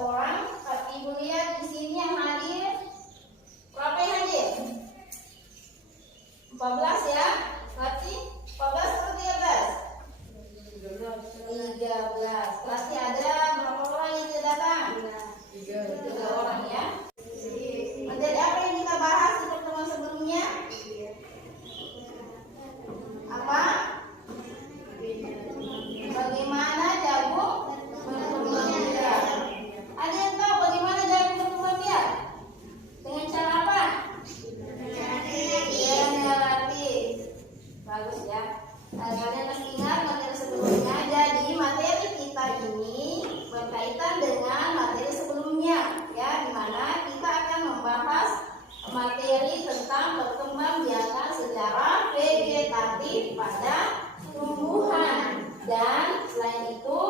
orang. Ibu lihat di sini yang hadir. Berapa yang hadir? 14 ya. Berarti 14 atau 13? 13. Berarti ada berapa orang yang tidak datang? 3 orang ya. Materi apa yang kita bahas di pertemuan sebelumnya? Apa? Bagaimana jagung berkembang biak? Ada yang tahu bagaimana jagung berkembang biak? Dengan cara apa? Generatif. Bagus ya. Kalian masih ingat materi sebelumnya? Jadi materi kita ini berkaitan dengan materi sebelumnya, ya, di mana kita akan membahas materi tentang perkembangbiakan secara vegetatif pada tumbuhan. Dan selain itu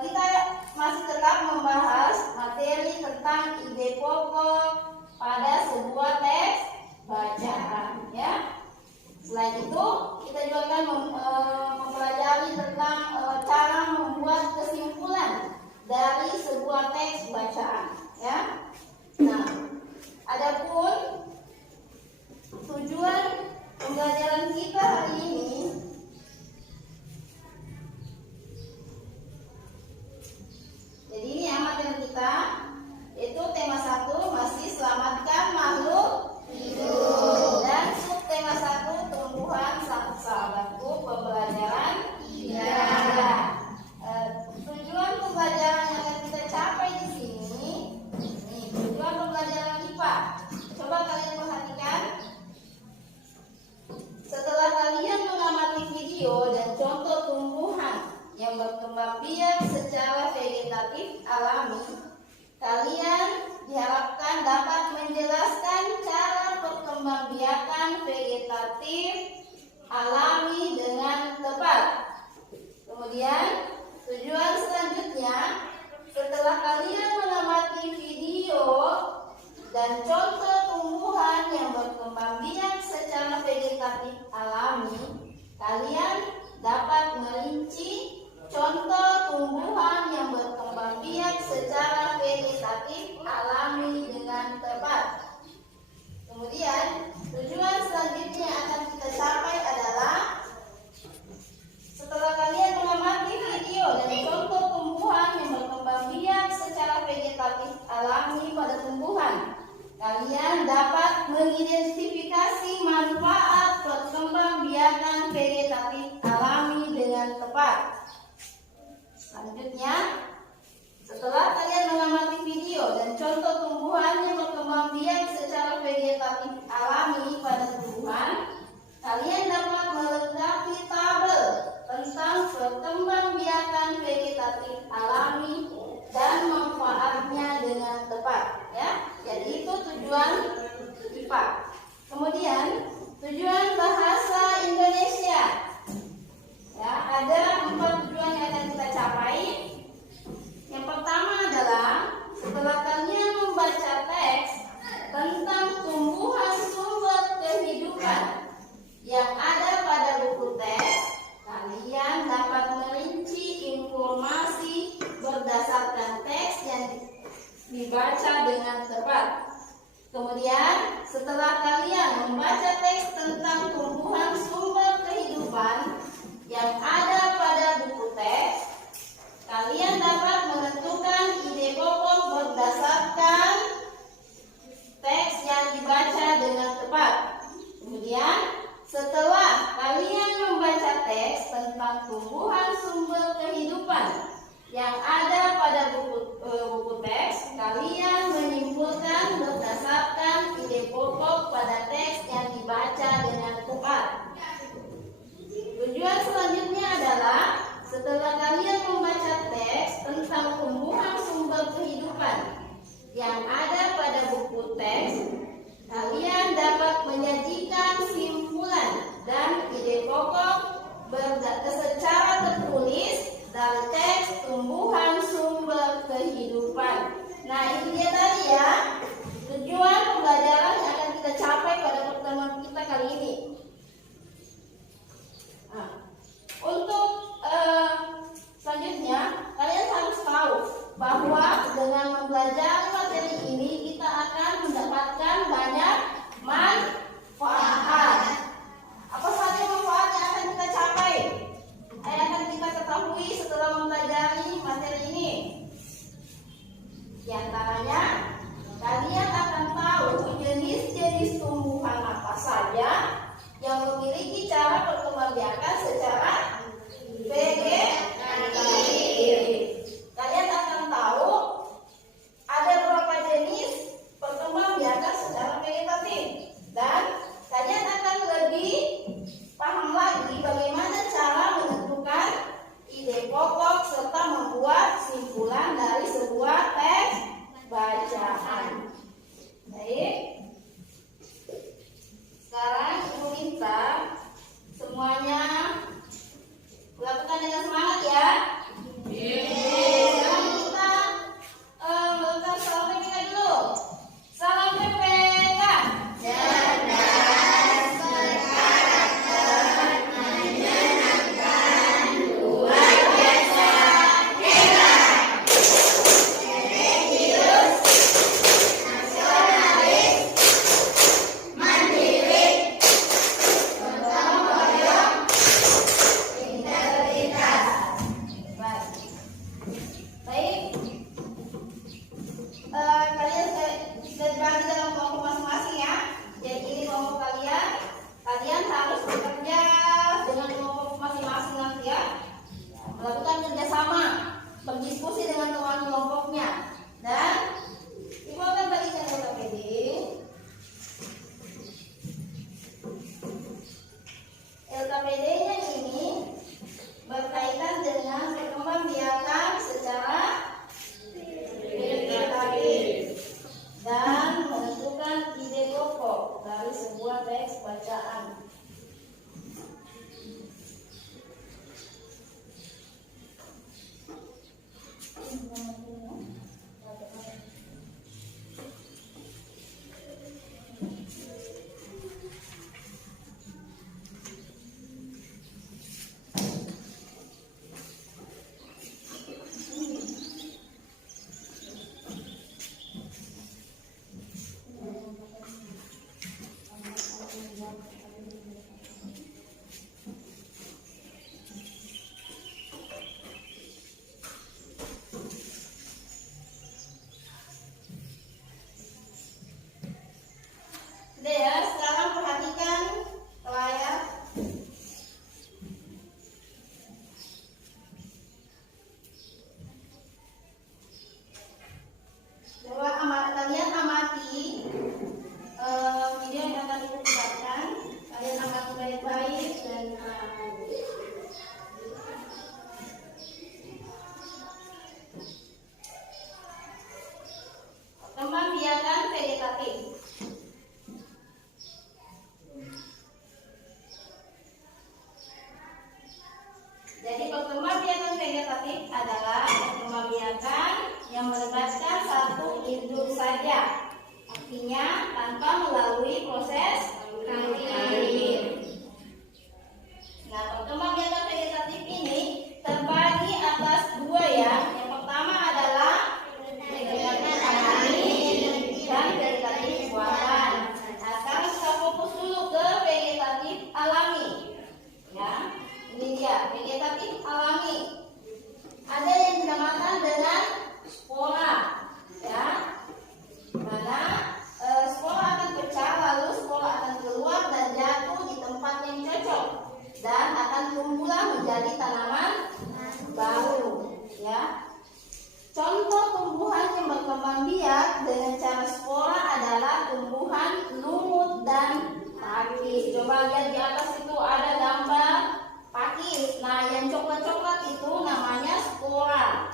kita masih tetap membahas materi tentang ide pokok pada sebuah teks bacaan, ya. Selain itu kita juga akan mempelajari tentang cara membuat kesimpulan dari sebuah teks bacaan, ya. Nah, adapun tujuan pembelajaran kita hari ini, jadi ini ya materi kita, yaitu tema 1 masih selamatkan makhluk hidup, dan subtema 1 tumbuhan sahabat-sahabatku pembelajaran 3. Tujuan pembelajaran yang akan kita capai di sini, tujuan pembelajaran IPA. Coba kalian perhatikan. Setelah kalian mengamati video dan contoh tumbuhan yang berkembang biak secara vegetatif alami, kalian diharapkan dapat menjelaskan cara perkembangbiakan vegetatif alami dengan tepat. Kemudian tujuan selanjutnya, setelah kalian mengamati video dan contoh tumbuhan yang berkembang biak secara vegetatif alami, kalian dapat merinci contoh tumbuhan yang berkembang biak secara vegetatif alami dengan tepat. Kemudian tujuan selanjutnya yang akan kita capai adalah setelah kalian mengamati video dan contoh tumbuhan yang berkembang biak secara vegetatif alami pada tumbuhan, kalian dapat mengidentifikasi manfaat perkembangbiakan vegetatif alami dengan tepat. Selanjutnya, setelah kalian mengamati video dan contoh tumbuhan yang berkembang biak secara vegetatif alami pada tumbuhan, kalian dapat melengkapi tabel tentang perkembangbiakan vegetatif alami dan manfaatnya dengan tepat, ya. Jadi itu tujuan IPA. Kemudian tujuan bahasa Indonesia, ya, ada 4 tujuan yang akan kita capai. Yang pertama adalah setelah kalian membaca teks tentang tumbuhan sumber kehidupan yang ada pada buku teks, kalian dapat merinci informasi berdasarkan teks yang dibaca dengan tepat. Kemudian setelah kalian membaca teks tentang tumbuhan sumber kehidupan yang ada pada buku teks, kalian dapat menentukan ide pokok berdasarkan teks yang dibaca dengan tepat. Kemudian setelah kalian membaca teks tentang tumbuhan sumber kehidupan yang ada pada buku teks, kalian menyimpulkan berdasarkan ide pokok pada teks yang dibaca dengan tepat. Tujuan selanjutnya adalah setelah kalian membaca teks tentang tumbuhan sumber kehidupan yang ada pada buku teks, kalian dapat menyajikan simpulan dan ide pokok secara tertulis dari teks tumbuhan sumber kehidupan. Nah, itu dia tadi ya, tujuan pembelajaran yang akan kita capai pada pertemuan kita kali ini. Nah, untuk selanjutnya kalian harus tahu bahwa dengan mempelajari materi ini kita akan mendapatkan banyak manfaat. Apa saja manfaat yang akan kita capai? Yang akan kita ketahui setelah mempelajari materi ini. Di antaranya, kalian akan tahu jenis-jenis tumbuhan apa saja yang memiliki cara perkembangbiakan secara vegetatif. Kalian akan tahu ada beberapa jenis perkembangbiakan secara vegetatif, dan kalian akan lebih paham lagi bagaimana cara menentukan ide pokok serta membuat simpulan dari sebuah teks bacaan. Baik. Sekarang Ibu minta semuanya melakukan dengan semangat ya. Sekarang kita melakukan salam PPK dulu. Salam PPK. Cerdas, berkarakter, menyenangkan, luar biasa, hebat, religius, nasionalis, mandiri, gotong royong, integritas. Baik, kalian sudah dibagi dalam kelompok masing-masing ya. Jadi ini kelompok kalian, kalian harus bekerja dengan kelompok masing-masing nanti ya. Melakukan kerjasama, berdiskusi dengan teman kelompoknya, dan Ibu akan bagikan LKPD. LKPD-nya ini berkaitan dengan perkembangbiakan secara vegetatif dan menentukan ide pokok dari sebuah teks bacaan. Sudah ya, sekarang perhatikan layar. Coba kalian amati video yang akan diputarkan. Kalian amati baik-baik dan perkembangbiakan vegetatif. Jadi perkembangbiakan vegetatif adalah perkembangbiakan yang melibatkan satu induk saja, artinya tanpa melalui proses karir. Nah, perkembangbiakan vegetatif ini terbagi atas dua ya. Yang pertama adalah vegetatif alami dan vegetatif buatan. Nah, sekarang kita fokus dulu ke vegetatif alami. Ya, ini dia vegetatif alami. Ada yang dinamakan dengan spora, ya. Mana spora akan pecah, lalu spora akan keluar dan jatuh di tempat yang cocok dan akan tumbuhlah menjadi tanaman baru, ya. Contoh tumbuhan yang berkembang biak dengan cara spora adalah tumbuhan lumut dan pakis. Coba lihat di atas itu ada gambar pakis. Nah, yang coklat-coklat itu namanya spora.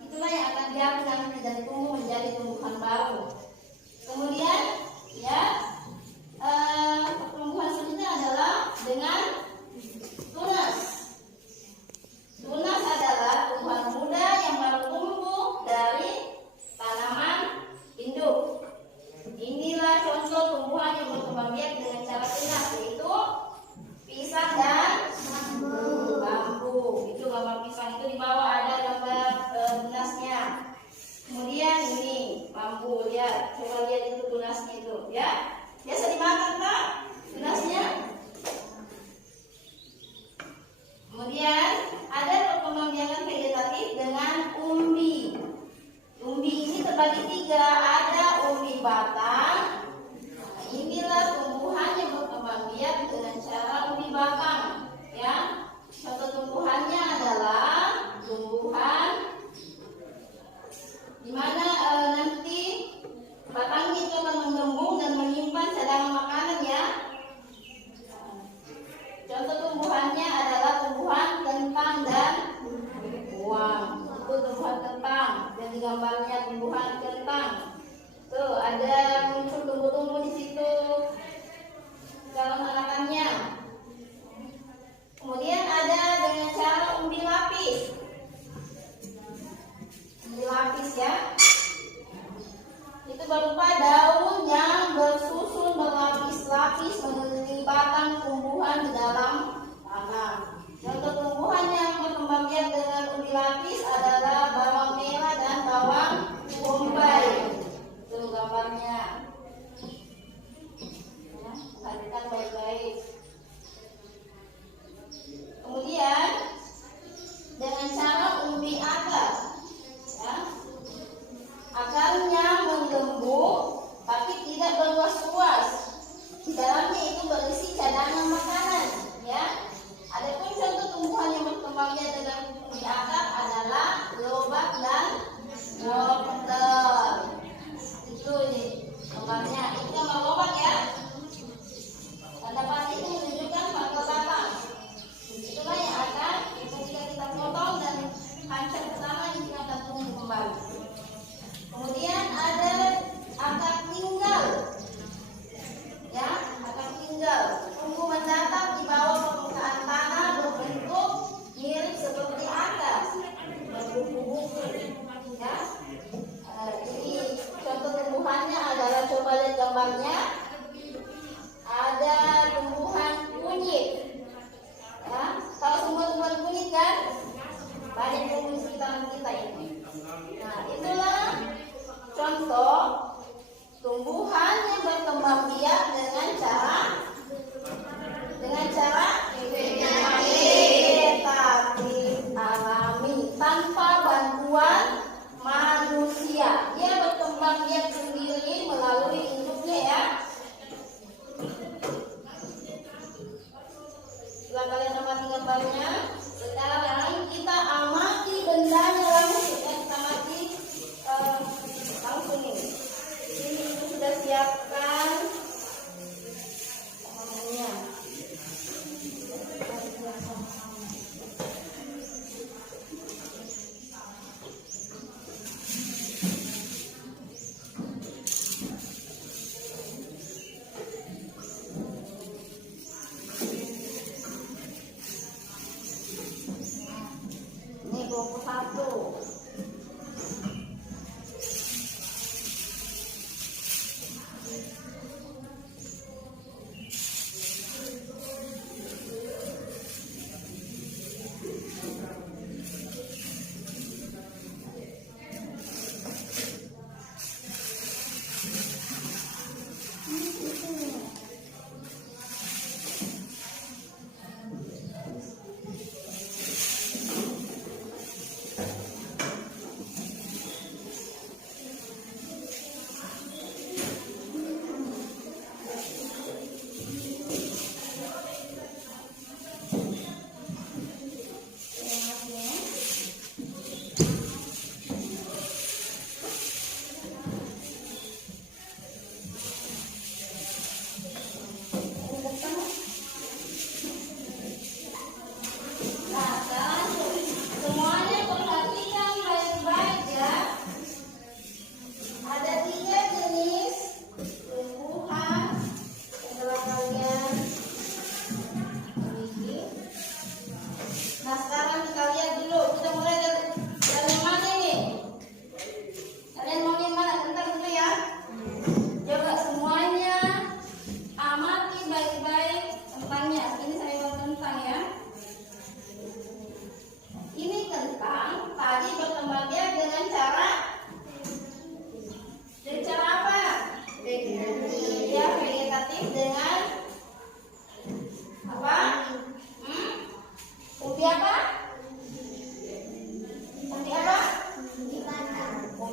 Itulah yang akan jatuh nanti dan tumbuh menjadi tumbuhan baru. Kemudian, ya, pertumbuhan selanjutnya adalah dengan tunas. Tunas adalah tumbuhan muda yang baru tumbuh dari tanaman induk. Inilah contoh tumbuhan yang berkembang biak dengan cara tunas, yaitu pisang dan bambu. Itu gambar pisang itu di bawah ada gambar tunasnya. Kemudian ini bambu. Lihat, coba lihat itu tunasnya itu, ya. Biasa dimakan tak tunasnya? Kemudian ada perkembangbiakan vegetatif dengan umbi. Umbi ini terbagi 3, ada umbi batang. Nah, inilah tumbuhan yang berkembang biak dengan cara umbi batang, ya. Contoh tumbuhannya adalah tumbuhan di mana nanti batangnya itu akan mengembung dan menyimpan cadangan makanan, ya. Contoh tumbuhannya adalah tumbuhan kentang dan bawang. Itu tumbuhan kentang, dan di gambarnya tumbuhan kentang. Tuh ada muncul tumbuh-tumbuh di situ dalam anakannya. Kemudian ada dengan cara umbi lapis. Umbi lapis, ya. Itu berupa daun yang bersusun berlapis-lapis mengelilingi batang tumbuhan di dalam tanah. Contoh tumbuhan yang berkembang biak dengan umbi lapis adalah bawang merah dan bawang bombay. Itu gambarnya. Ya, perhatikan baik-baik. Kemudian dengan cara umbi akar, ya. Akarnya menggembung tapi tidak berluas-luas. Di dalamnya itu berisi cadangan makanan, ya. Adapun contoh tumbuhan yang berkembang biak dengan umbi akar adalah lobak dan wortel. Itu nih gambarnya. Itu gambar lobak, ya. Tanda panah itu menunjukkan faktor batang. Itulah yang akan ketika kita potong dan pancang pertama ini akan tumbuh kembali. Kemudian ada akar tinggal, ya. Akar tinggal tumbuh mendatar di bawah permukaan tanah berbentuk mirip seperti akar, berbuku-buku, ya. Ini contoh tumbuhannya adalah, coba lihat gambarnya. Ada tumbuhan kunyit, ya. Tahu semua tumbuhan kunyit kan? Banyak tumbuh di sekitaran kita ini. Nah, itulah contoh tumbuhan yang berkembang biak dengan cara vegetatif alami tanpa bantuan manusia. Dia berkembang biak sendiri melalui induknya, ya.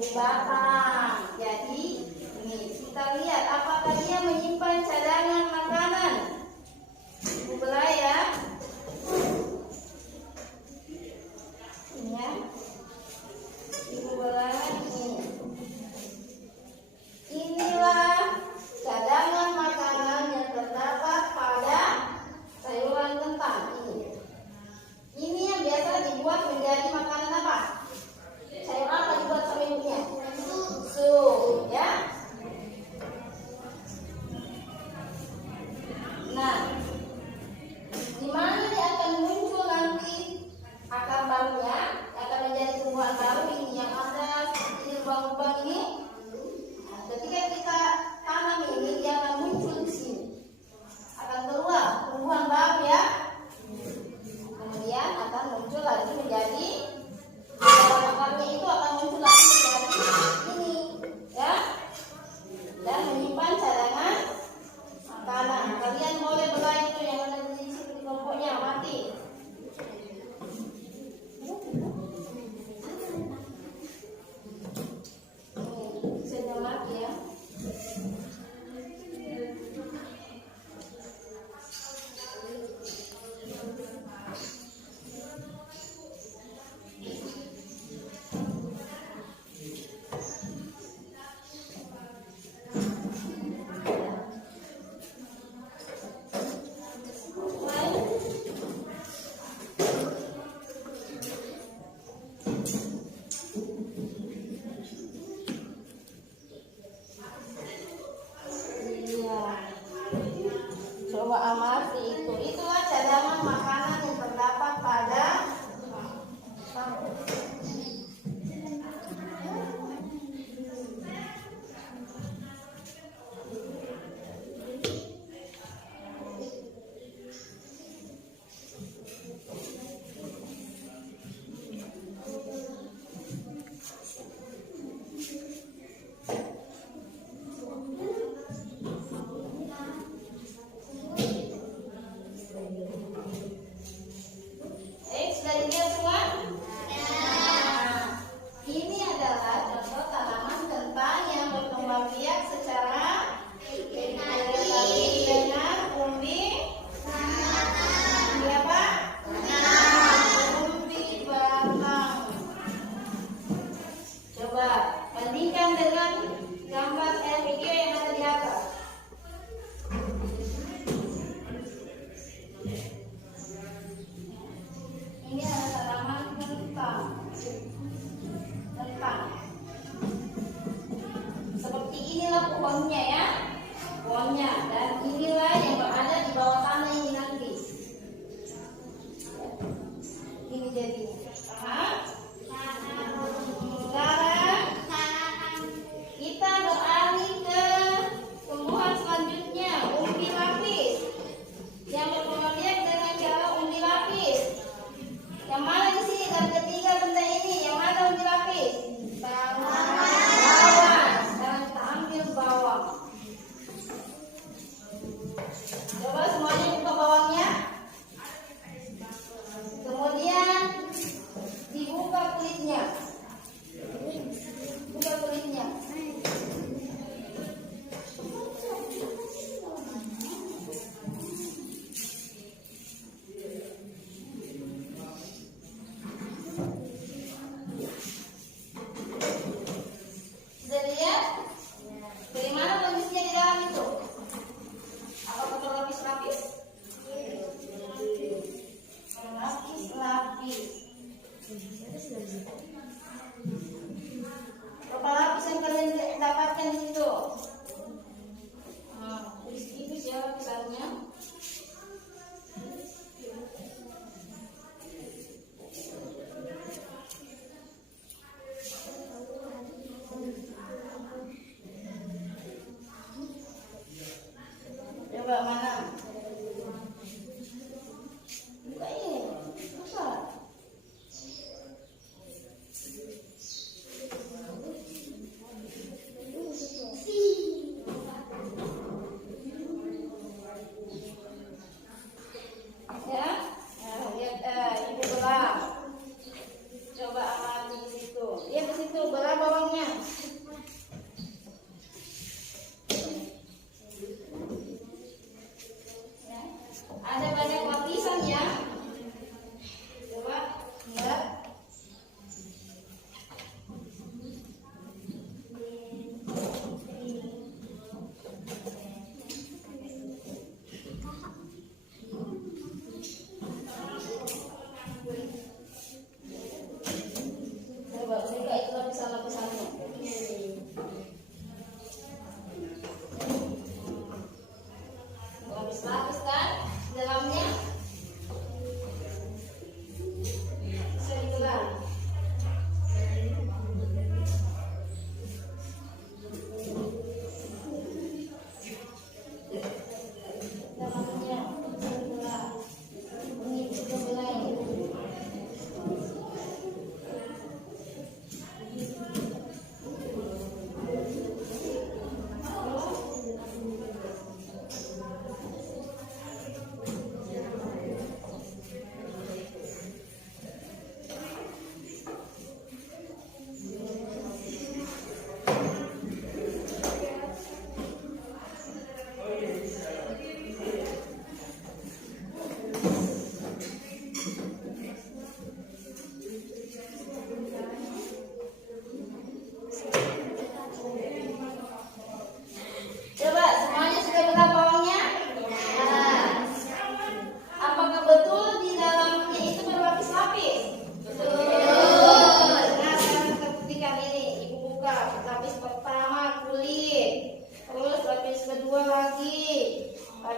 umbi batang. Jadi ini kita lihat apakah dia menyimpan cadangan makanan. Ibu belah ya. Ini ya. Ibu belah ini. Inilah cadangan makanan yang terdapat pada sayuran kentang ini. Ini yang biasa dibuat menjadi makanan apa? Sayur apa dibuat sama ibunya? Sup, ya. Nah, di mana dia akan muncul nanti akar barunya, akan menjadi tumbuhan baru ini yang ada di lubang-lubang ini. Nah, ketika kita tanam ini, dia akan muncul di sini, akan keluar tumbuhan baru ya. Kemudian akan muncul lagi menjadi akarnya itu akan muncul lagi menjadi ini, ya, dan menyimpan cadangan makanan. Kalian boleh belah itu yang ada di situ di kelompoknya mati. Bisa mati ya. Coba amati itu. Itulah cadangan makanan yang terdapat pada pohonnya ya, pohonnya, dan inilah yang berada di bawah tanah ini nanti. Ini jadi sekarang kita beralih ke tumbuhan selanjutnya, umbi lapis. Yang berkembang biak dengan cara umbi lapis. Yang mana di sini dan ketiga benda ini? Yang mana umbi lapis? Bawang. Sekarang kita ambil bawang.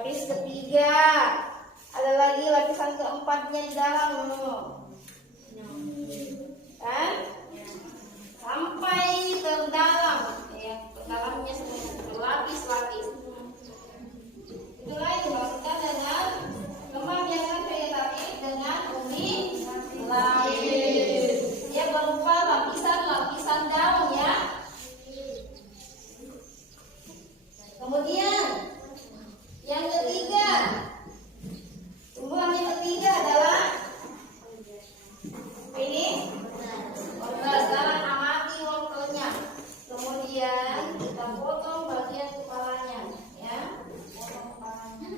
Lapis ketiga. Ada lagi lapisan keempatnya di dalam. Kan? Sampai terdalam. Ya, dalamnya semua berlapis-lapis. Itulah yang dimaksudkan dengan membiarkan vegetatif dengan umbi lapis. Dia berupa lapisan-lapisan daun ya. Kemudian yang ketiga, tumbuhan yang ketiga adalah ini wortel. Sekarang amati wortelnya. Kemudian kita potong bagian kepalanya, ya. Potong kepalanya.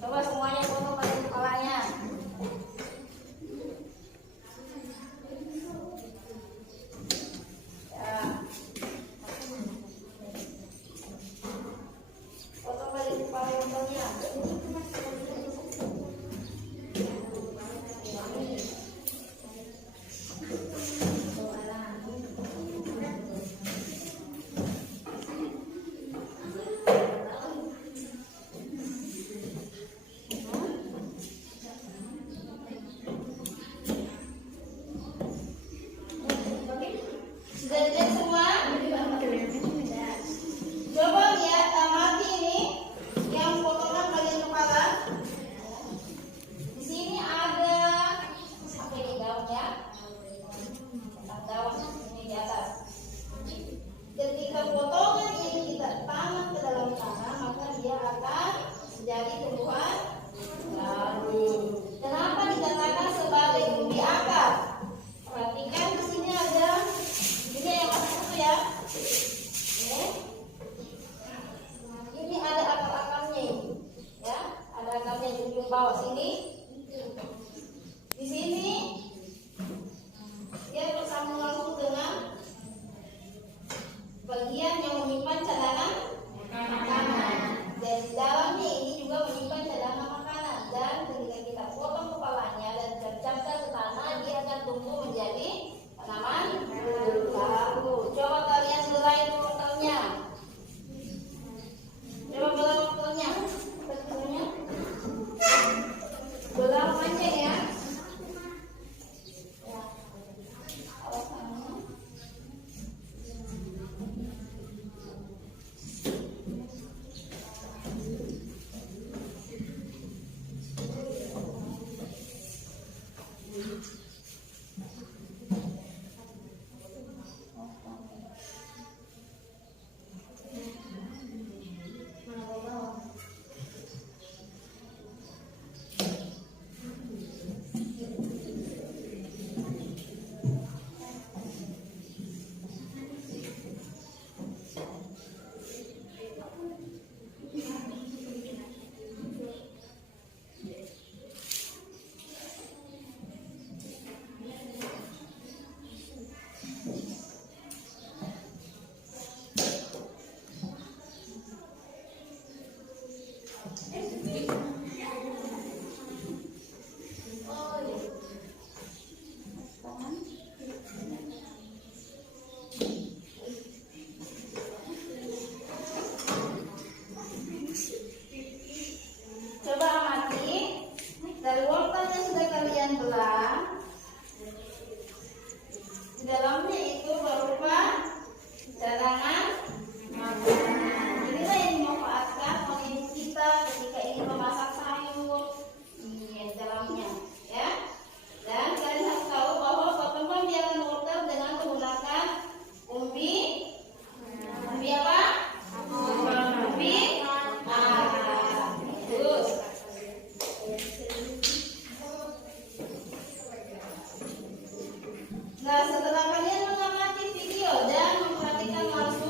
Coba semuanya potong bagian kepalanya. Ya. Potong bagian kepala wortelnya. Sudah dilihat semua? Coba lihat, amati ini yang potongan bagian kepala. Di sini ada apa ini daunnya? Daun ini di atas. Ketika potongan ini kita tanam ke dalam tanah, maka dia akan menjadi tumbuhan baru. Kenapa dikatakan sebagai umbi akar? Perhatikan di sini ada ini yang masuk itu ya. Ini ada akar-akarnya, ya. Ada akarnya di ujung bawah sini. Di sini dia bersambung langsung dengan bagian yang menyimpan cadangan makanan. Dan di dalamnya ini juga menyimpan cadangan makanan. Dan ketika kita potong kepalanya dan tancapkan ke tanah, dia akan tumbuh menjadi tanaman baru. Coba kalian belah itu wortelnya. Coba belah wortelnya. Betulnya. Belah panjang ya. Ya. Awas tangannya. Coba amati dari wortel yang sudah kalian belah. Di dalamnya itu berupa cadangan makanan. Inilah yang dimanfaatkan oleh ibu kita ketika ingin memasak sayur di dalamnya, ya. Dan kalian harus tahu bahwa pembiakan wortel dengan menggunakan umbi apa? Umbi akar. Terus. Nah, setelah kalian mengamati video dan memperhatikan langsung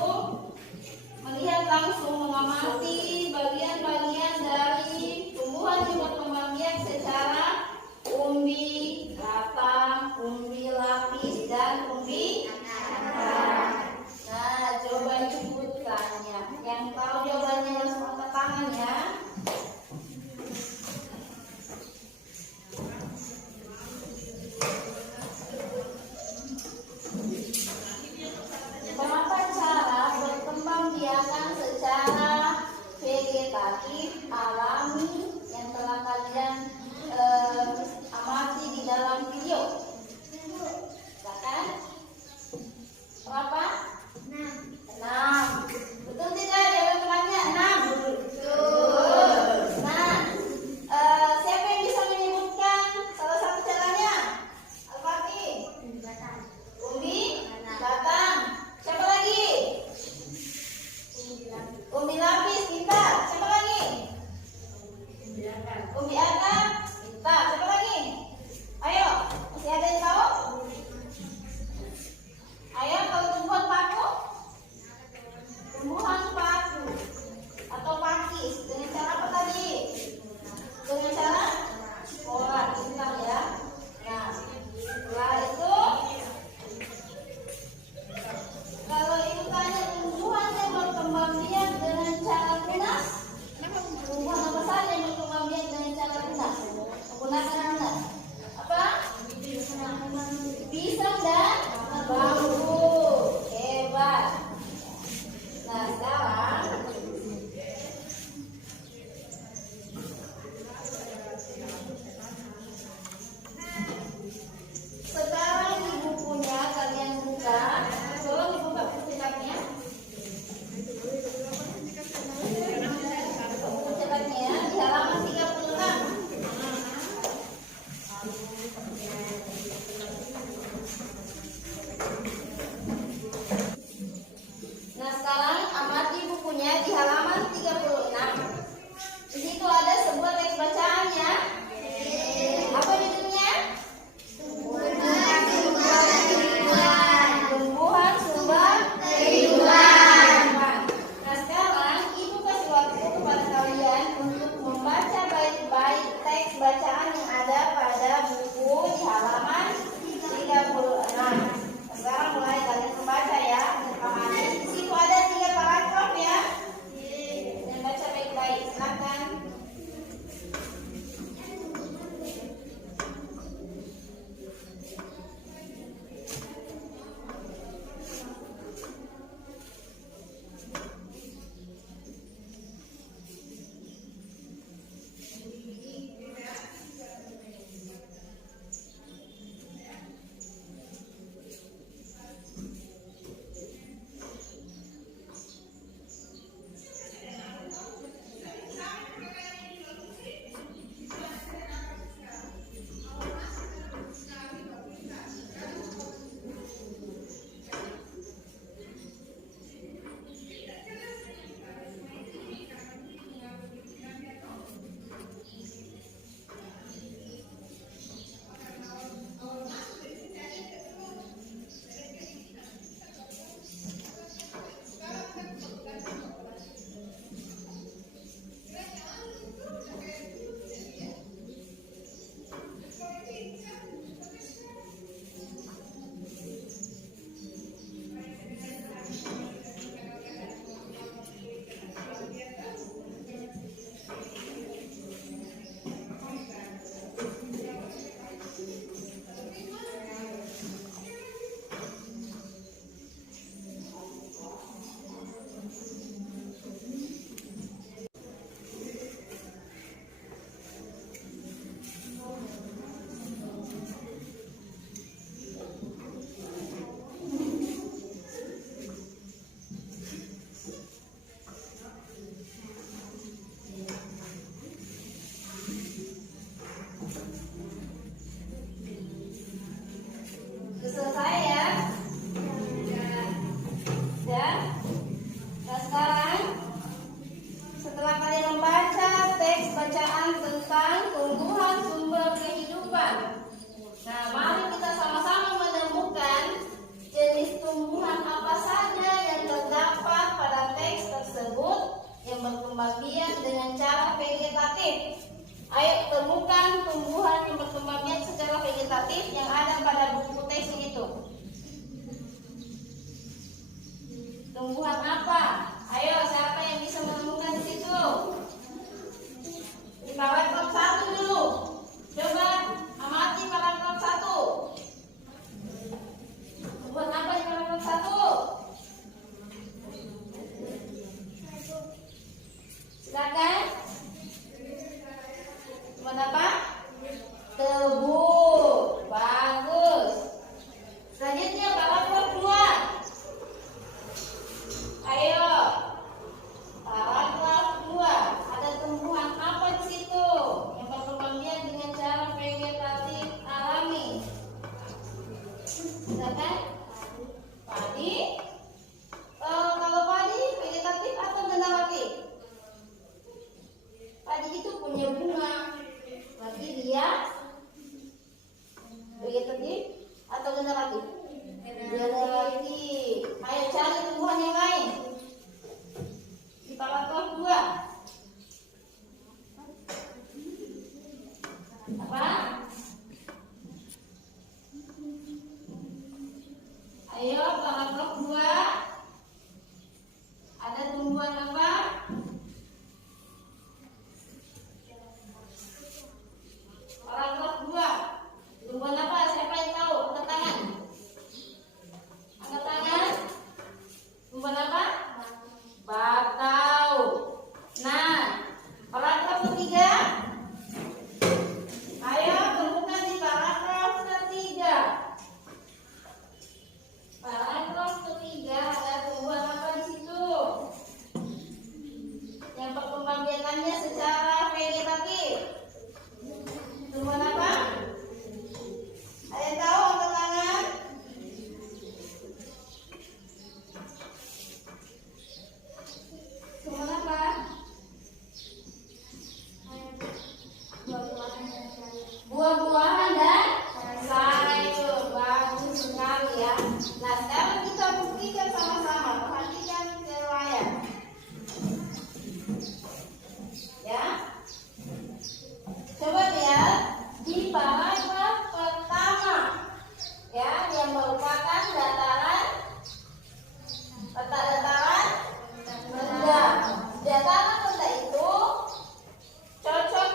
Ayo temukan tumbuhan yang berkembang biak secara vegetatif yang ada pada buku teks itu. Tumbuhan apa? Ayo, siapa yang bisa menemukan di situ? Di paragraf 1 dulu. Coba amati paragraf 1. Tumbuhan apa di paragraf 1? Silakan. Tumbuhan apa? Tebu. Bagus. Selanjutnya paragraf 2. Ayo. Paragraf 2. Ada tumbuhan apa di situ yang berkembang biak dengan cara vegetatif alami? Silakan. Padi. Kalau padi vegetatif atau generatif? Padi itu punya bunga. Berarti dia vegetatif atau generatif? Generatif. Ayo cari tumbuhan yang lain. Di paragraf 2. Apa? Ayo paragraf 2. Ada tumbuhan apa? Paragraf 2. Tumbuhan apa? Siapa yang tahu? Angkat tangan. Angkat tangan. Tumbuhan apa? Bakau. Nah, paragraf 3. Ayo temukan di paragraf 3. Paragraf 3 ada tumbuhan apa di situ? Yang perkembangbiakannya secara vegetatif. Tumbuhan apa? Ada yang tahu? Angkat tangan. Tumbuhan apa? Buah-buahan dan sayur. Bagus sekali ya. Nah, sekarang kita buktikan sama-sama. Perhatikan ke layar. Ya. Coba lihat di paragraf pertama. Ya, yang merupakan dataran dataran rendah. Dataran rendah itu cocok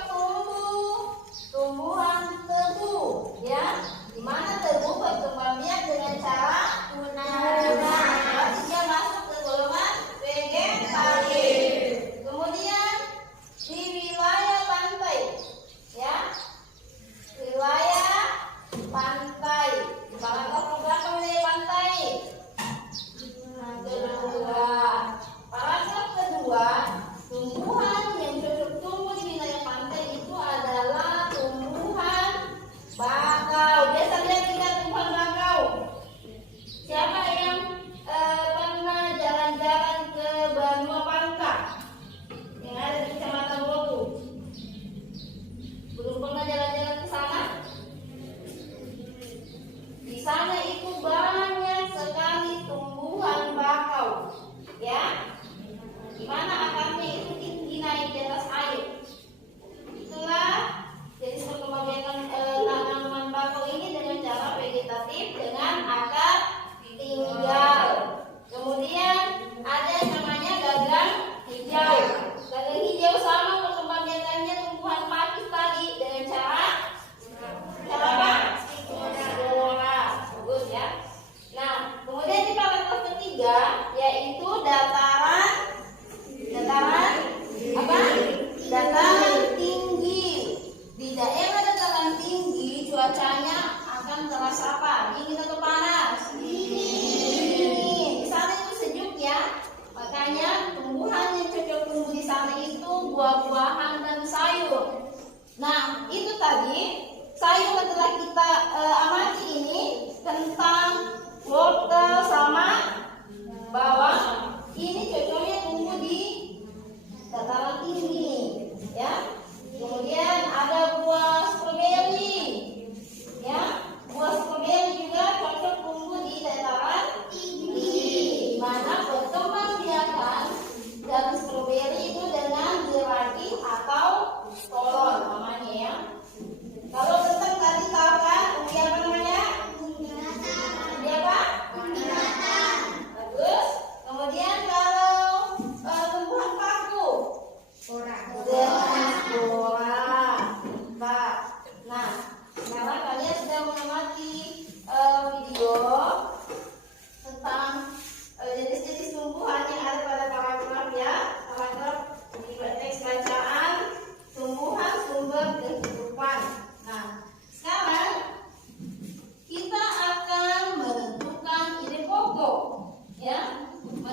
tumbuhan tebu, ya. Di mana tebu berkembang biak dengan cara tunas. Berarti dia masuk ke golongan vegetatif. Kemudian di wilayah pantai, ya. Wilayah pantai. Di paragraf berapa wilayah pantai? Kedua.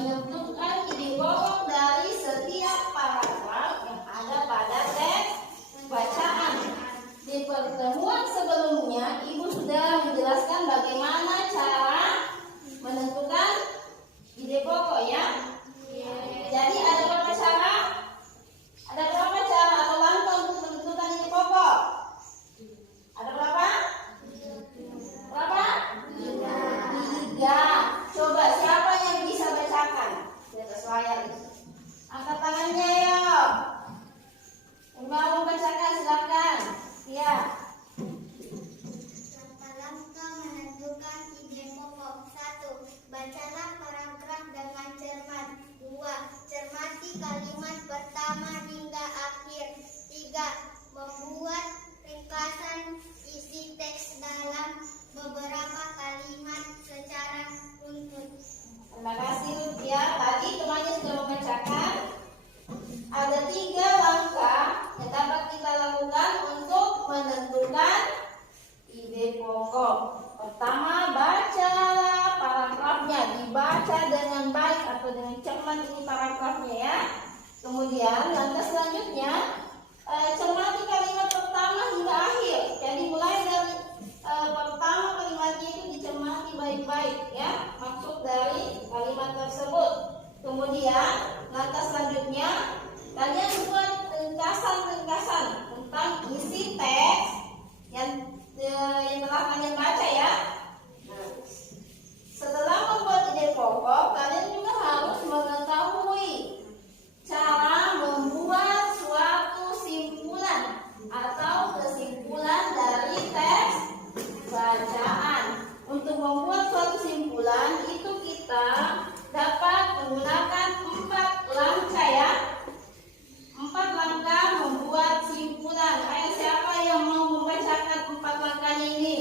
menentukan ide pokok dari setiap paragraf yang ada pada teks bacaan. Di pertemuan sebelumnya, Ibu sudah menjelaskan bagaimana cara menentukan ide pokok ya. Jadi ada berapa cara? Ada berapa cara atau langkah untuk menentukan ide pokok? Ada berapa? Berapa? Tiga. Coba siapa yang bisa bacakan di atas layar ini? Angkat tangannya ya. Yang mau membacakan silakan. Ya. Langkah-langkah menentukan ide pokok. 1. Bacalah paragraf dengan cermat. 2. Cermati kalimat pertama hingga akhir. 3. Membuat ringkasan isi teks dalam beberapa kalimat secara runtut. Terima kasih Rutia. Tadi temannya sudah membacakan. Ada 3 langkah yang dapat kita lakukan untuk menentukan ide pokok. Pertama, bacalah paragrafnya, dibaca dengan baik atau dengan cermat ini paragrafnya ya. Kemudian langkah selanjutnya, cermati kalimat pertama hingga akhir. Jadi mulai dari pertama kalimatnya itu dicermati baik-baik ya, maksud dari kalimat tersebut. Kemudian langkah selanjutnya, kalian buat ringkasan-ringkasan tentang isi teks yang telah kalian baca ya. Setelah membuat ide pokok, kalian juga harus mengetahui cara membuat suatu simpulan atau kesimpulan dari teks bacaan. Untuk membuat suatu simpulan itu kita dapat menggunakan 4 langkah ya. 4 langkah membuat simpulan. Ayo siapa yang mau membacakan 4 langkahnya ini?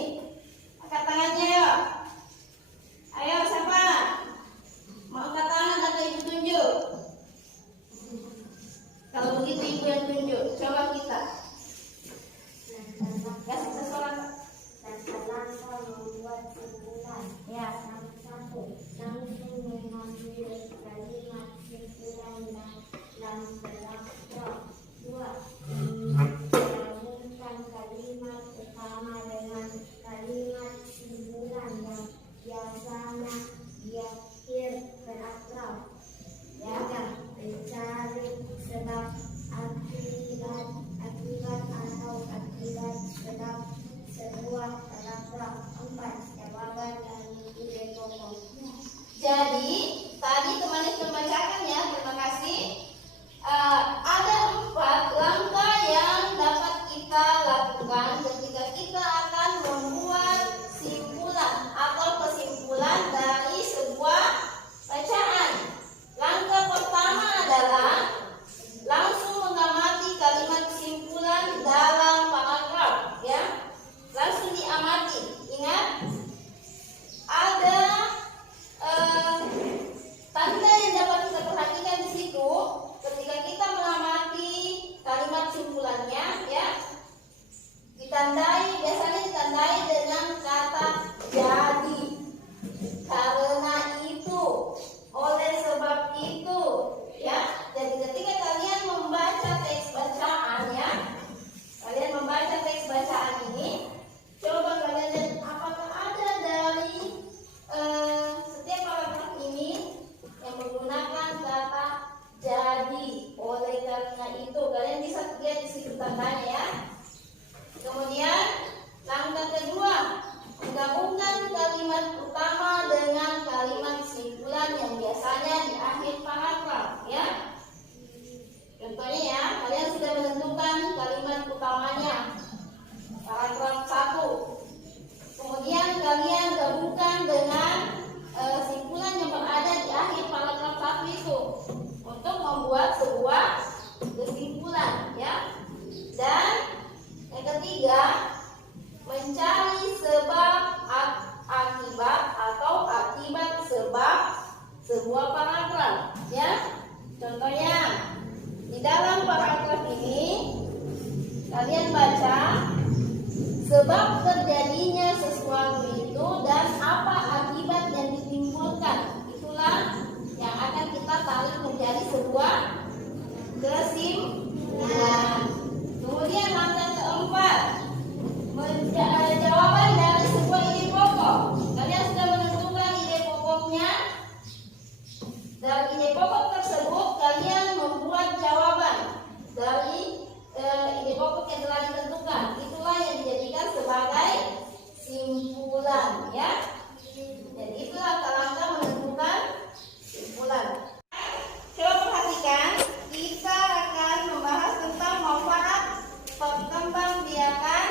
sebuah kesimpulan. Kemudian langkah keempat, jawaban dari sebuah ide pokok. Kalian sudah menentukan ide pokoknya. Dari ide pokok tersebut kalian membuat jawaban dari ide pokok yang telah ditentukan. Itulah yang dijadikan sebagai simpulan, ya. Jadi itulah langkah menentukan simpulan. Coba perhatikan, kita akan membahas tentang manfaat perkembangbiakan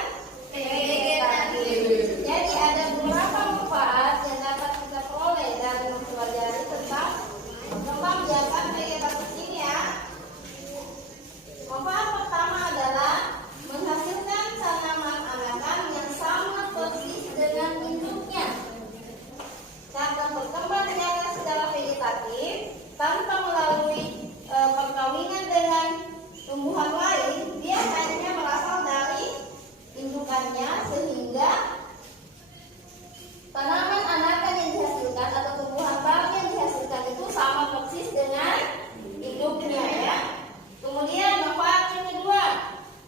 vegetatif. Jadi ada beberapa manfaat yang dapat kita peroleh dari mempelajari tentang perkembangbiakan vegetatif ini, ya. Manfaat pertama adalah menghasilkan tanaman anakan yang sama persis dengan induknya. Karena perkembangbiakan secara vegetatif tanpa melalui perkawinan dengan tumbuhan lain, dia hanya berasal dari indukannya, sehingga tanaman anakan yang dihasilkan atau tumbuhan baru yang dihasilkan itu sama persis dengan induknya, ya. Kemudian manfaat yang kedua,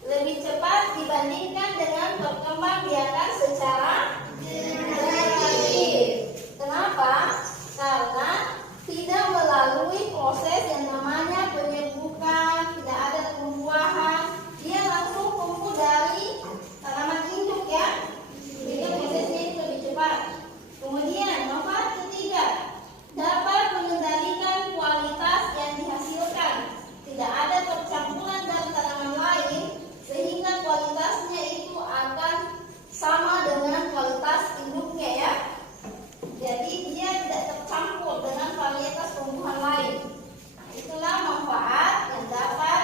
lebih cepat dibandingkan dengan perkembangbiakan secara vegetatif. Kenapa? Karena tidak melalui proses yang namanya penyerbukan, tidak ada pembuahan, dia langsung tumbuh dari tanaman induk, ya. Jadi prosesnya itu lebih cepat. Kemudian manfaat ketiga, dapat mengendalikan kualitas yang dihasilkan. Tidak ada percampuran dari tanaman lain, sehingga kualitasnya itu akan sama dengan kualitas induknya, ya. Jadi dia tidak tercampur dengan varietas tumbuhan lain. Itulah manfaat yang dapat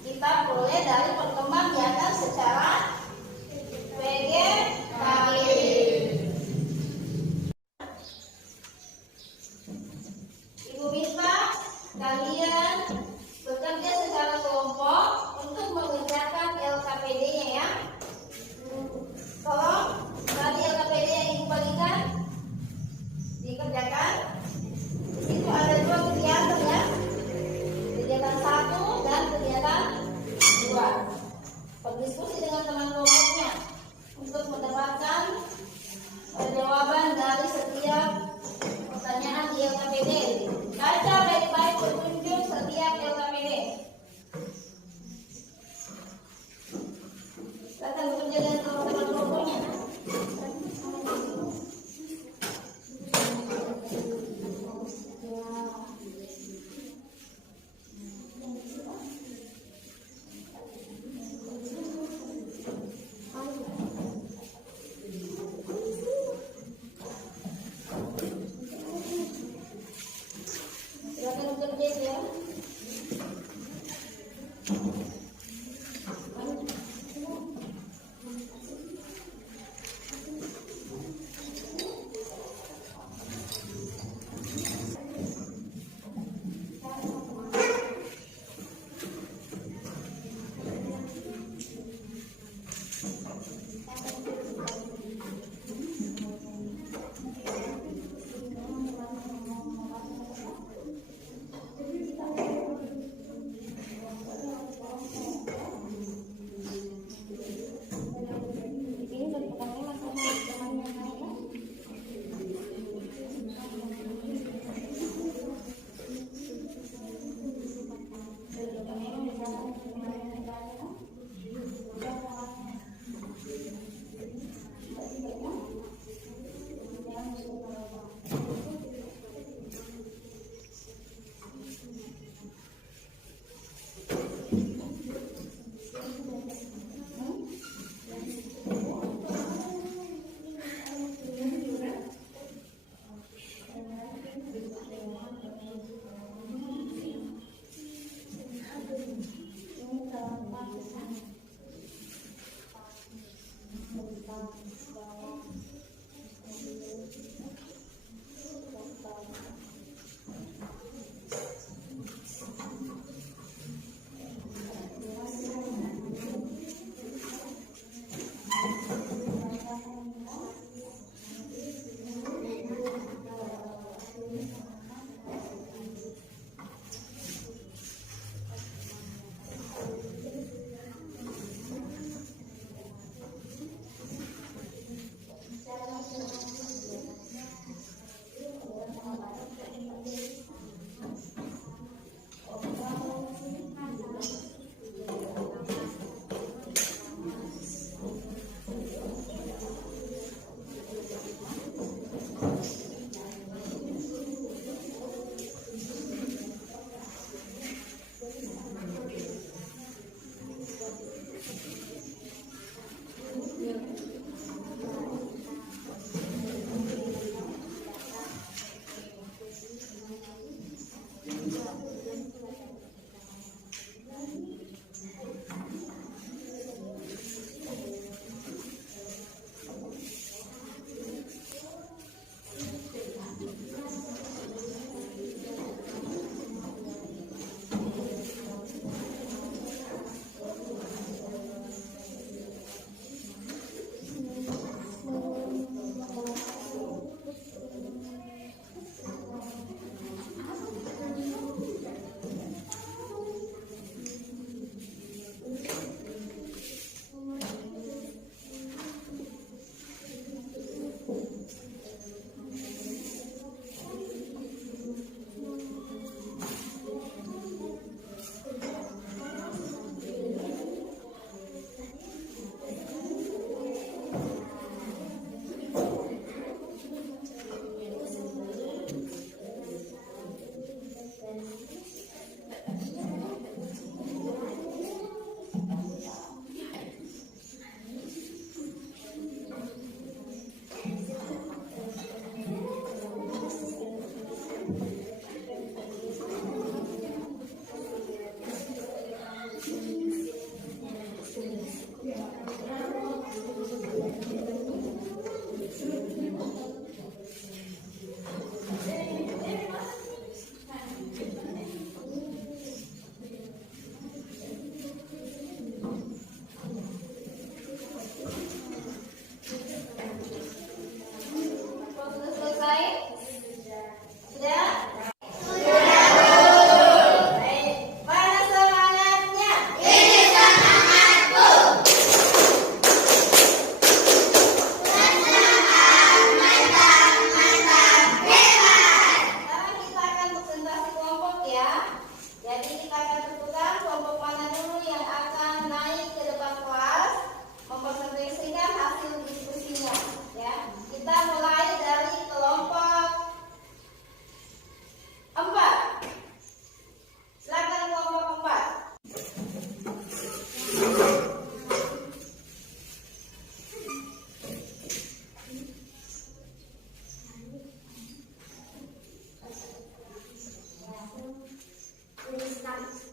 kita peroleh dari perkembangbiakan secara vegetatif. Ibu minta kalian bekerja secara kelompok untuk mengerjakan LKPD-nya, ya. Tolong tadi LKPD yang ibu bagikan dikerjakan. Di situ ada 2 kegiatan, ya. Kegiatan 1 dan kegiatan 2. Berdiskusi dengan teman kelompoknya untuk mendapatkan jawaban dari setiap pertanyaan di LKPD. Baca baik-baik petunjuk setiap LKPD. Silakan bekerja dengan teman-teman kelompoknya. Silakan bekerja, ya.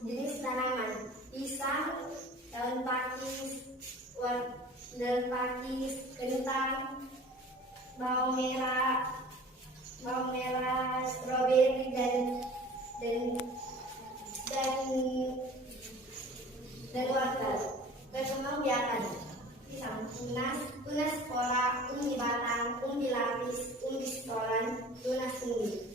Jenis tanaman: pisang, daun pakis, kentang, bawang merah, stroberi dan wortel. Perkembangbiakan: pisang, tunas spora, umbi batang, umbi lapis, umbi setoran, tunas umbi.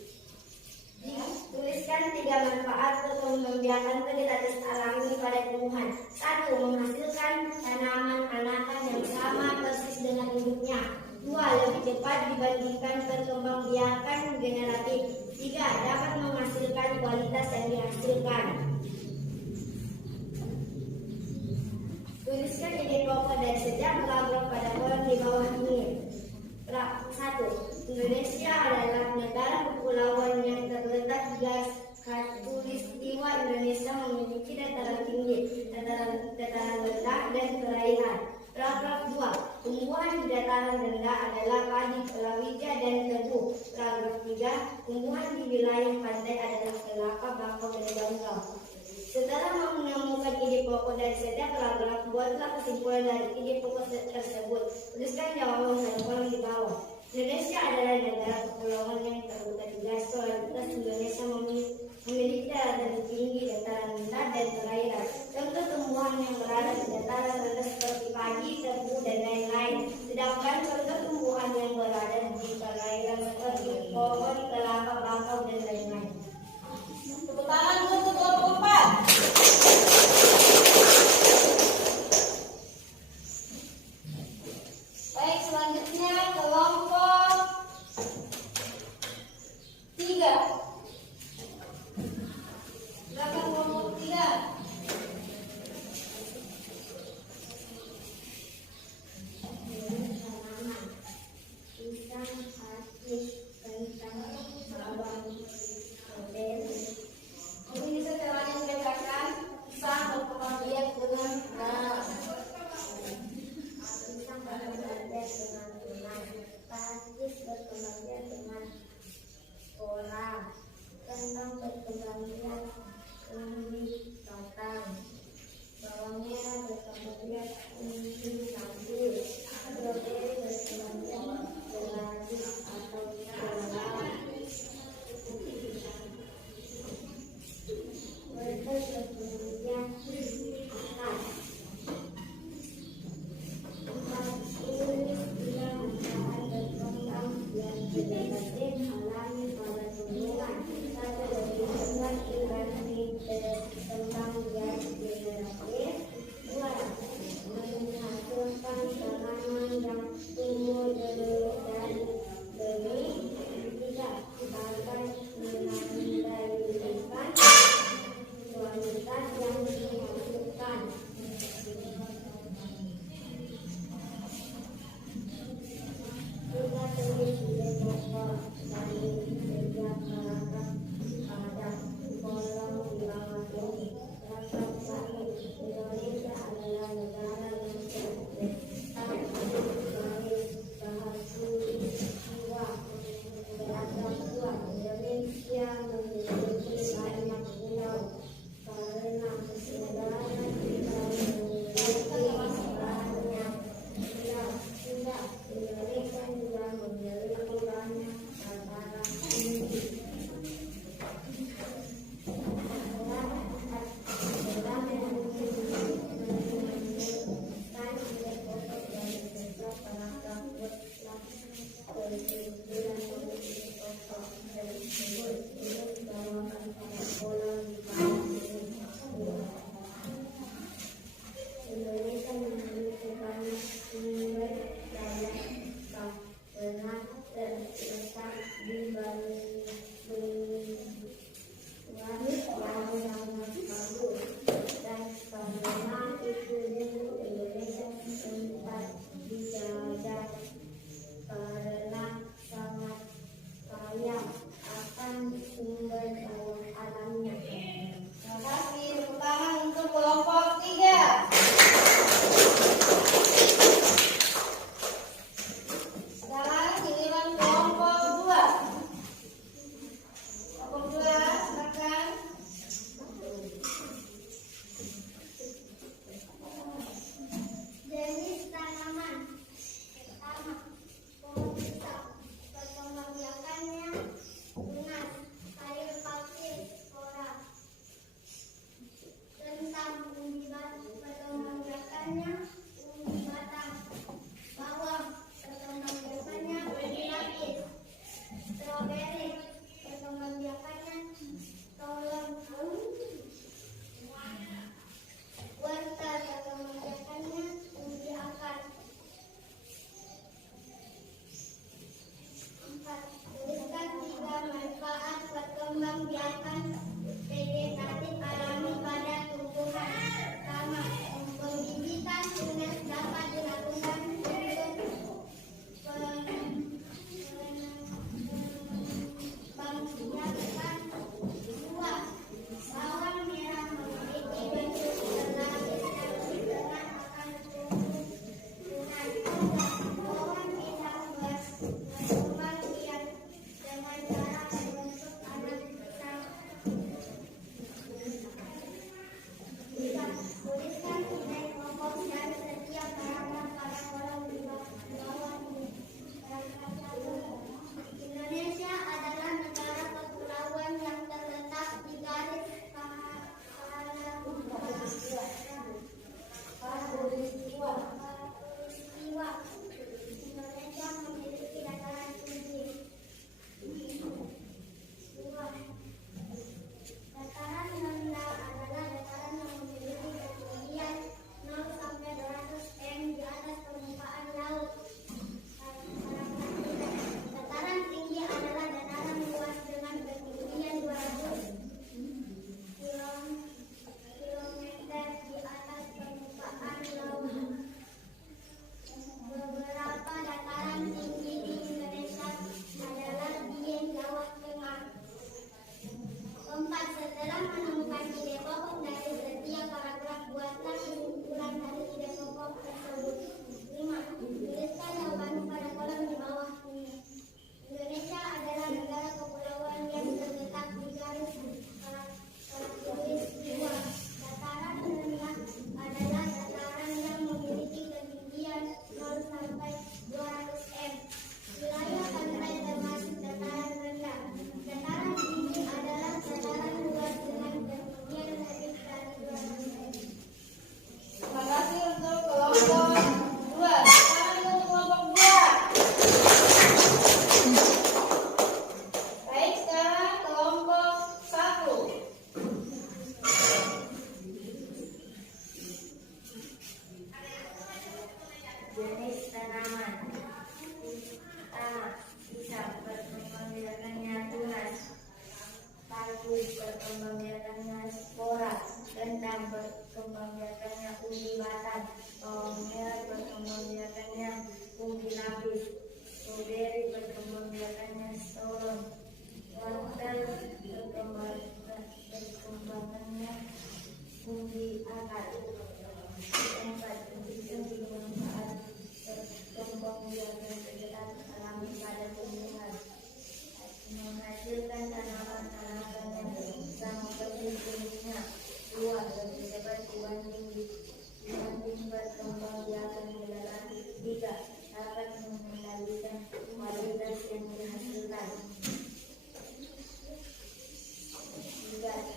Tuliskan 3 manfaat perkembangbiakan vegetatif alami pada tumbuhan. 1. Menghasilkan tanaman anakan yang sama persis dengan induknya. 2. Lebih cepat dibandingkan perkembangbiakan generatif. 3. Dapat menghasilkan kualitas yang dihasilkan. Tuliskan ide pokok dan sejak paragraf pada kolom di bawah ini. 1. Indonesia adalah negara kepulauan yang terletak di garis khatulistiwa. Indonesia memiliki dataran tinggi, dataran rendah, dan perairan. Paragraf 2. Tumbuhan di dataran rendah adalah padi, palawija, dan tebu. Paragraf 3. Tumbuhan di wilayah pantai adalah kelapa, bakau, dan bangkau. Setelah menemukan ide pokok dan setiap paragraf, buatlah kesimpulan dari ide pokok tersebut. Tuliskan jawaban pada kolom di bawah. Indonesia adalah negara kepulauan yang terletak di garis khatulistiwa. Indonesia memiliki dataran tinggi, dataran rendah, dan perairan. Contoh tumbuhan yang berada di dataran rendah seperti padi, tebu, dan lain-lain. Sedangkan contoh tumbuhan yang berada di perairan seperti pohon, kelapa, bakau, dan lain-lain. Tepuk tangan dulu untuk kelompok 4. Baik, selanjutnya kelompok 3. Silakan kelompok 3. Pisang, pakis, kentang,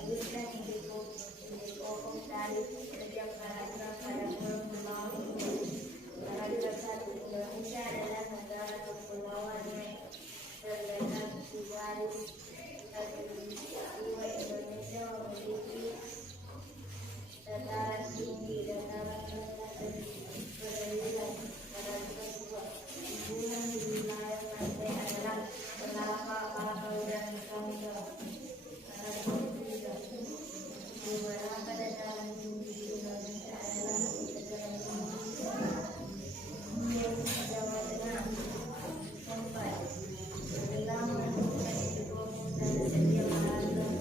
menuliskan ide pokok dari setiap paragraf pada pulau Indonesia. Paragraf 1, Indonesia adalah negara kepulauan yang terletak di garis khatulistiwa. Indonesia memiliki dataran tinggi, dataran rendah, dan perairan. Paragraf 2, hubungan di wilayah pantai adalah Kelapa, Bakau, dan Samudra. Paragraf 3, beberapa dataran tinggi di Indonesia adalah dataran tinggi Jawa Tengah. 4, dalam menentukan ide pokok dari setiap paragraf,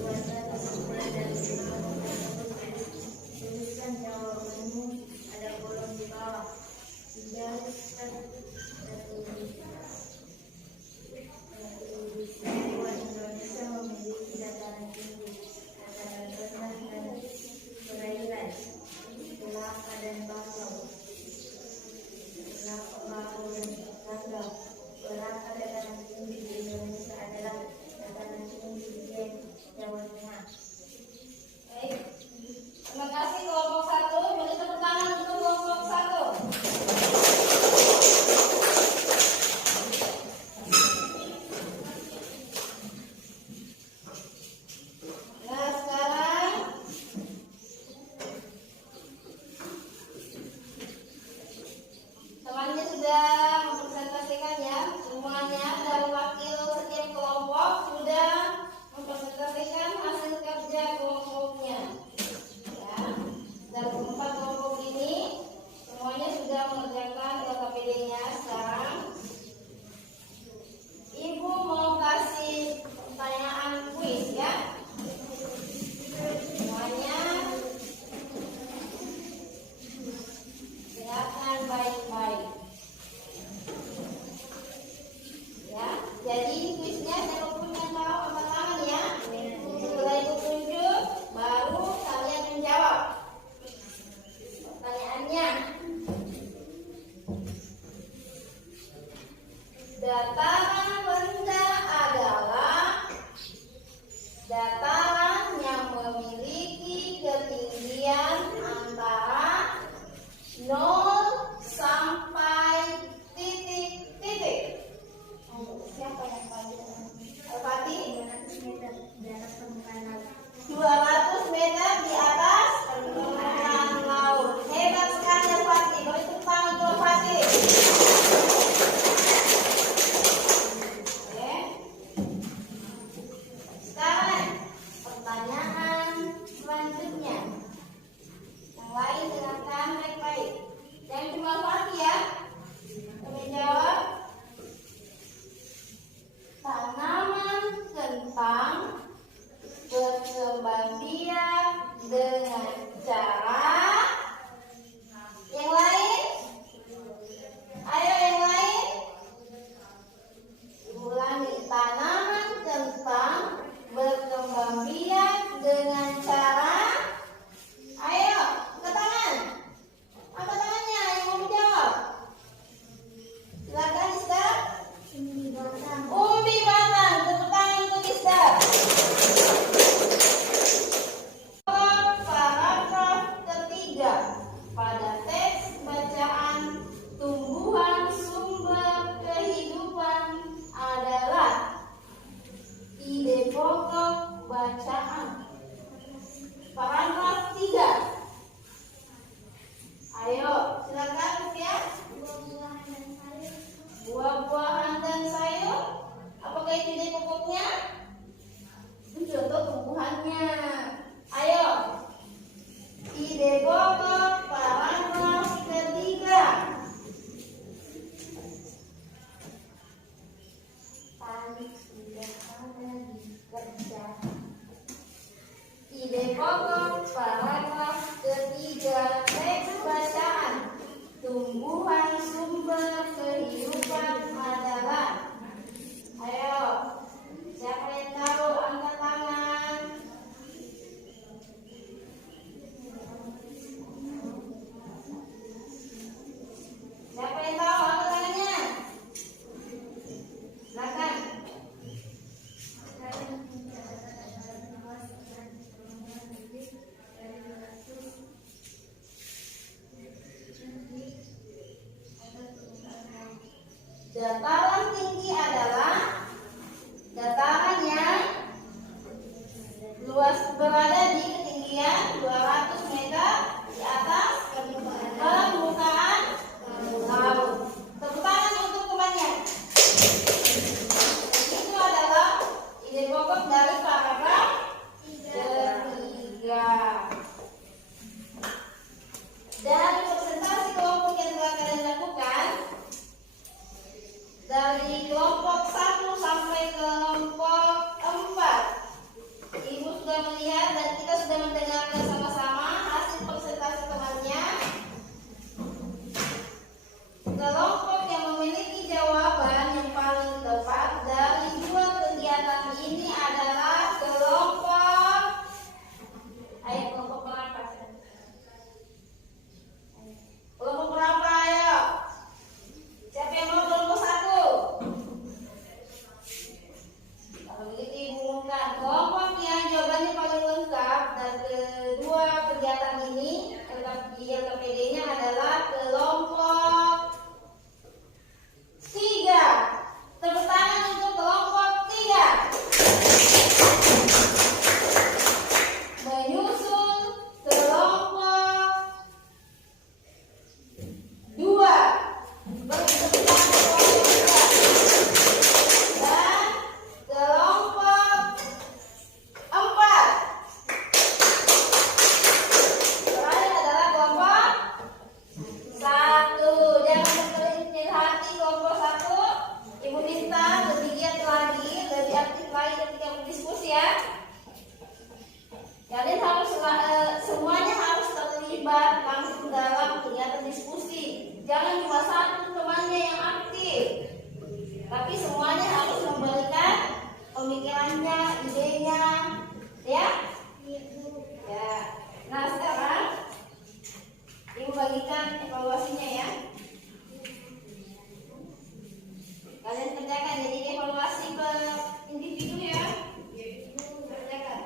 kuasa kesimpulan dari ide pokok tersebut tuliskan jawabanmu pada kolom di bawah. 3, Indonesia memiliki dataran tinggi, dataran rendah, dan perairan. Kelapa dan Bakau. Kelapa, Bakau, dan Bakau. Beberapa dataran tinggi di Indonesia adalah dataran tinggi di Jawa Tengah. Baik. Terima kasih kelompok 1. Beri tepuk tangan untuk kelompok 1. Nah, sekarang temannya sudah mempresentasikan ya. Semuanya dari wakil setiap kelompok sudah mempresentasikan hasil kerja kelompoknya. Ya, dari 4 kelompok ini semuanya sudah mengerjakan LKPD-nya. Sekarang Ibu mau kasih pertanyaan kuis ya. Semuanya dengarkan baik-baik. Ya, jadi kuisnya siapapun yang tahu angkat tangan ya. Setelah Ibu tunjuk, baru kalian menjawab. Pertanyaannya, dataran rendah adalah dataran yang memiliki ketinggian antara 0 sampai titik-titik. Siapa yang paling? Al-Fatih? 200 meter di atas permukaan laut. Hebat sekali Al-Fatih. Beri tepuk tangan untuk Al-Fatih. Oke. Sekarang pertanyaan selanjutnya. Yang lain dengarkan baik-baik. Yang cuma Al-Fatih ya. Menjawab. Tanaman kentang berkembang biak dengan cara yang lain. Ayo yang lain. Ulangi. Tanaman kentang berkembang biak dengan cara. Ayo, angkat tangan. Angkat tangannya yang mau menjawab. Silakan Mister. Umbi batang. Tepuk tangan untuk Mister. Paragraf ketiga pada teks bacaan, tumbuhan sumber kehidupan adalah ide pokok bacaan. Paragraf 3. Ayo, silakan ya. Buah-buahan dan sayur. Apakah itu ide pokoknya? Itu contoh tumbuhannya. Ayo. Ide pokok paragraf ketiga. Tadi sudah ada dikerjakan. Ide pokok paragraf ketiga teks bacaan, tumbuhan sumber kehidupan adalah. Ayo, siapa yang tahu angkat tangan. Siapa yang tahu angkat tangannya. Silakan. Dataran tinggi adalah dataran yang luas berada di ketinggian 200 meter di atas permukaan laut. Tepuk tangan untuk temannya. Itu adalah ide pokok dari paragraf ketiga. Dari presentasi kelompok yang telah kalian lakukan, dari kelompok 1 sampai kelompok 4, Ibu sudah melihat dan kita sudah mendengarkan sama-sama hasil presentasi temannya. Kelompok yang memiliki jawaban yang paling tepat dari dua kegiatan ini adalah kelompok, ayo kelompok berapa? Kelompok berapa ayo? Siapa yang mau kelompok 1? Kalau begitu Ibu umumkan kelompok yang jawabannya paling lengkap dan kedua kegiatan ini LKPD-nya adalah kelompok 3. Tepuk tangan untuk kelompok 3. Menyusul kelompok 2. Tepuk tangan kelompok 2. Dan kelompok 4. Terakhir adalah kelompok 1. Jangan berkecil hati kelompok 1. Ibu minta lebih giat lagi, lebih aktif lagi ketika berdiskusi ya. Kalian harus semuanya harus terlibat langsung dalam kegiatan diskusi. Jangan cuma satu temannya yang aktif, tapi semuanya harus memberikan pemikirannya, idenya, ya. Ya. Nah sekarang Ibu bagikan evaluasinya ya. Kalian kerjakan jadi evaluasi per individu ya. Kerjakan.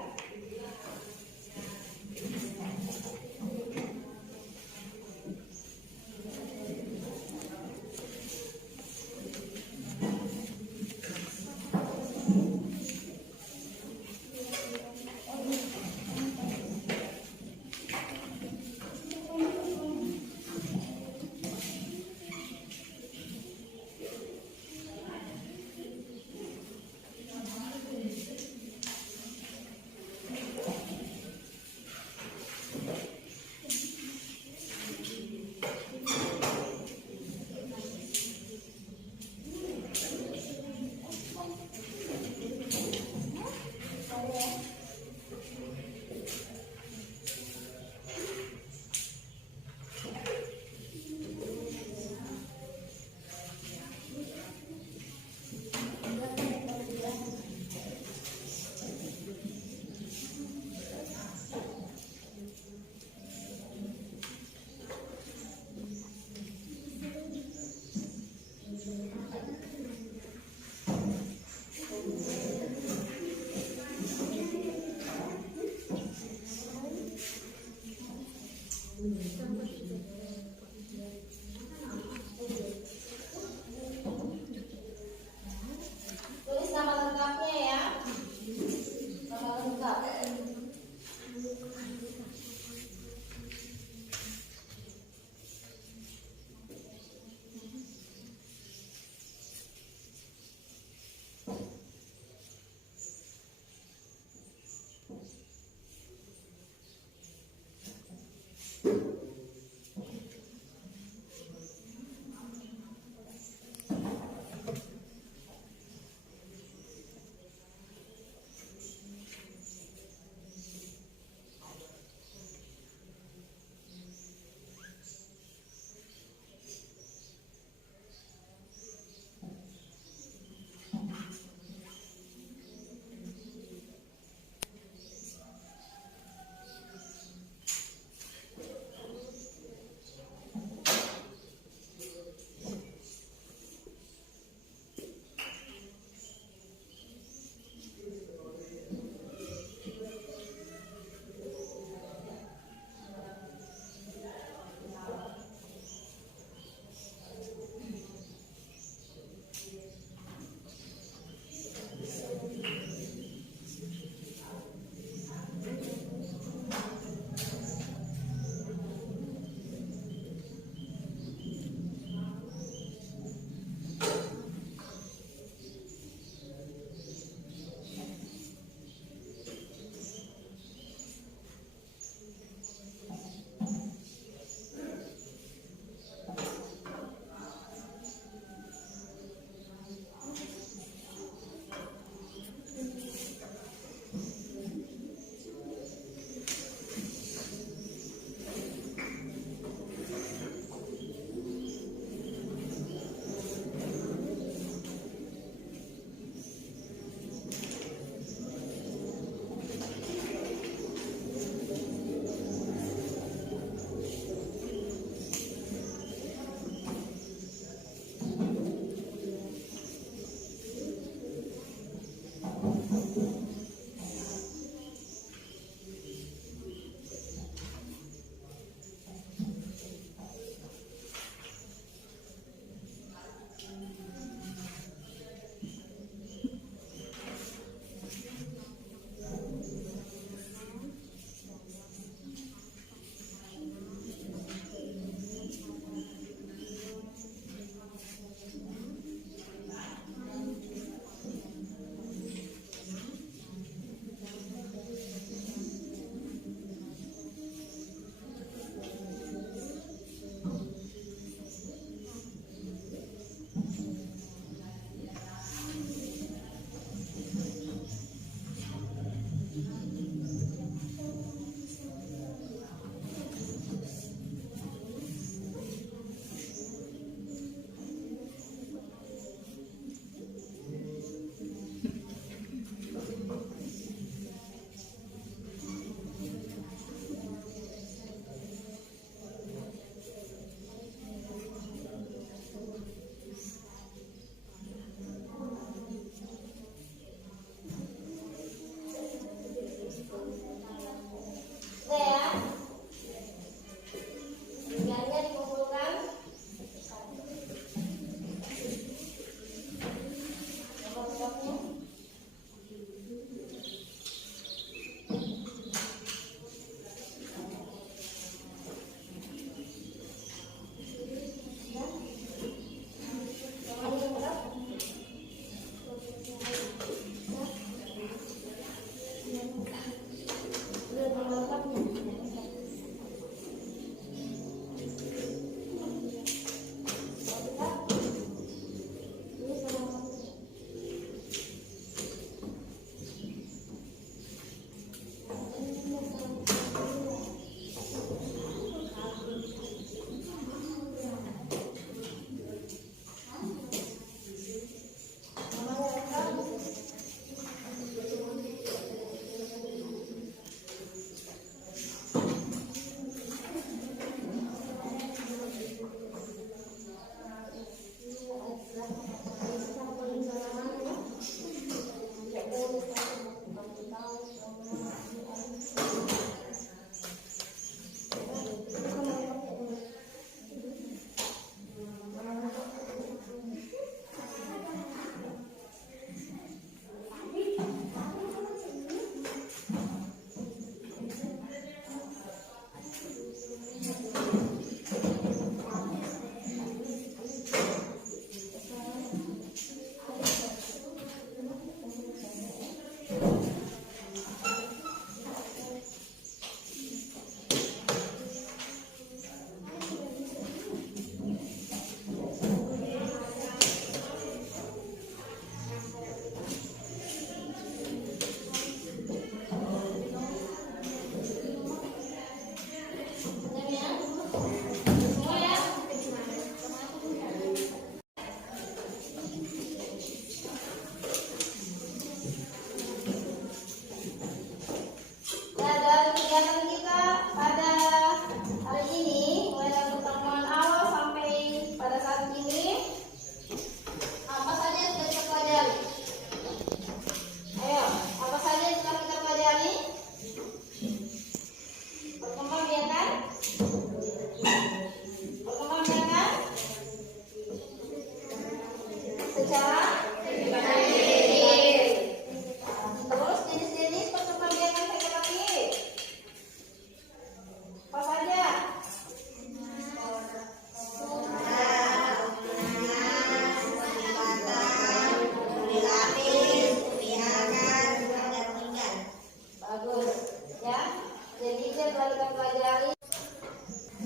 Jadi yang telah kita pelajari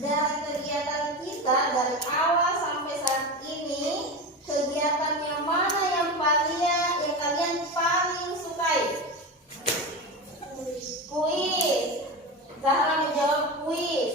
dari kegiatan kita dari awal sampai saat ini, kegiatan yang mana yang kalian paling sukai? Kuis. Zahra menjawab kuis.